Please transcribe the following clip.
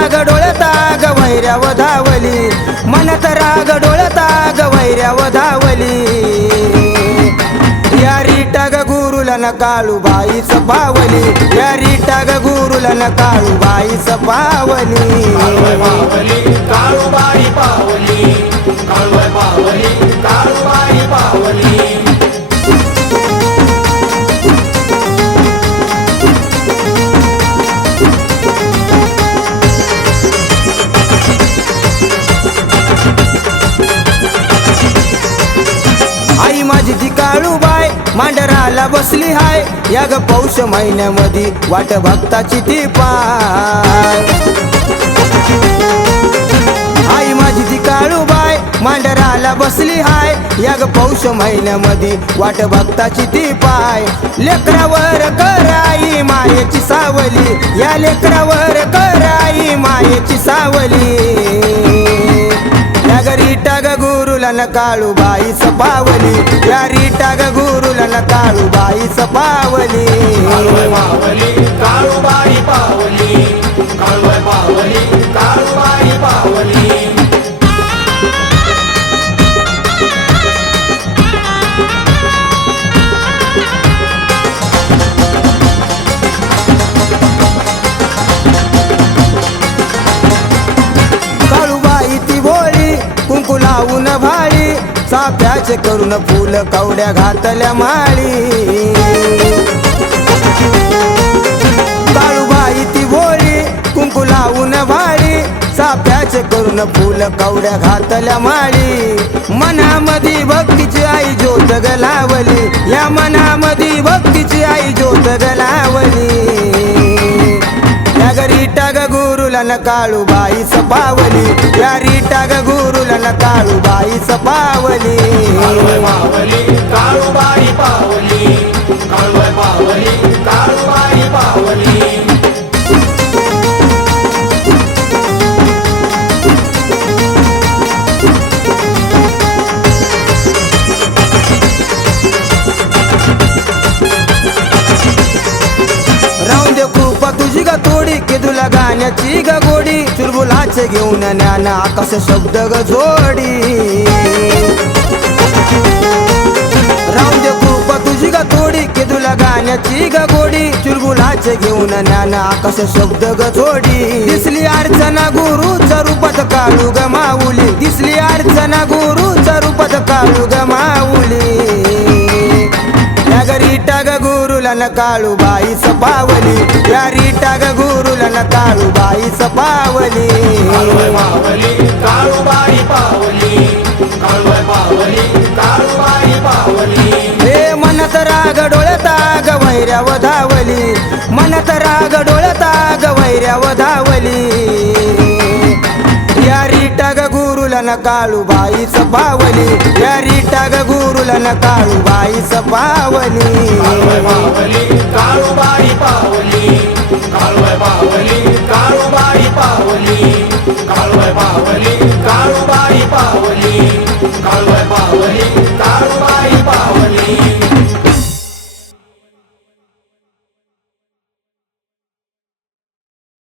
राग डोळता ग वैऱ्याव धावली, मनत राग डोळता ग वैऱ्याव धावली. या रीटा ग गुरुला न काळूबाईच पावली, या रीटा ग गुरुला न काळूबाईच पावली. काळूबाई पावली, काळूबाई पावली, काळूबाई पावली. आई माझी ती काळूबाई मांडराला बसली हाय, या ग पौष महिन्यामध्ये वाट भक्ताची ती पाय. आई माझी ती काळूबाई मांडराला बसली हाय, या ग पौष महिन्यामध्ये वाट भक्ताची ती पाय. लेकरावर कराई मायेची सावली, या लेकरावर कराई मायेची सावली. या ग रीटा ग गुरुला न काळूबाईच पावली, या रीटा ग गुरुला न काळूबाईच पावली. काळूबाई पावली, काळूबाई पावली, काळूबाई पावली. काळूबाई ती भोळी कुंकू लावून भाळी, चाफ्याचे करून फुल कवड्या घातल्या माळी. काळूबाई ती भोळी कुंकू लावून भाळी, चाफ्याचे करून फुल कवड्या घातल्या माळी. मनामध्ये भक्तीची आई ज्योत ग लावली, या मनामध्ये भक्तीची आई ज्योत ग लावली. या ग रीटा ग गुरुला न काळूबाईच पावली, या रीटा ग गुरुला न काळूबाईच पावली. काळूबाई पावली, काळूबाई पावली, काळूबाई पावली. राहून दे कृपा तुझी ग थोडी, की तुला गाण्याची ग गोडी, चुलबुलाचे घेऊन ज्ञान आकाश शब्द ग जोडी. राहून दे कृपा तुझी ग थोडी, की तुला गाण्याची ग गोडी, चुलबुलाचे घेऊन ज्ञान आकाश शब्द ग जोडी. दिसली अर्चना गुरुच्या रूपात काळू ग माऊली, दिसली अर्चना गुरुच्या रूपात काळू ग माऊली. या ग रीटा ग गुरुला न काळूबाईच पावली, या रीटा ग गुरुला न काळूबाईच पावली. काळूबाई पावली, काळूबाई पावली, काळूबाई पावली. हे मनत राग डोळता ग वैऱ्याव धावली, मनत राग डोळता ग वैऱ्याव धावली. या रीटा ग गुरुला न काळूबाईच पावली, या रीटा ग गुरुला न काळूबाईच पावली. काळूबाई पावली, काळूबाई पावली, काळूबाई पावली, काळूबाई पावली.